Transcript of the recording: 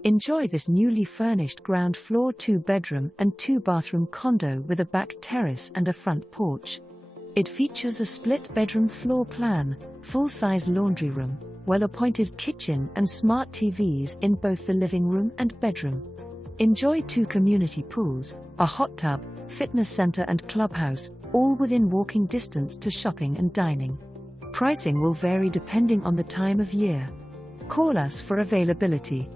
Enjoy this newly furnished ground floor 2-bedroom and 2-bathroom condo with a back terrace and a front porch. It features a split-bedroom floor plan, full-size laundry room, well-appointed kitchen and smart TVs in both the living room and bedroom. Enjoy 2 community pools, a hot tub, fitness center and clubhouse, all within walking distance to shopping and dining. Pricing will vary depending on the time of year. Call us for availability.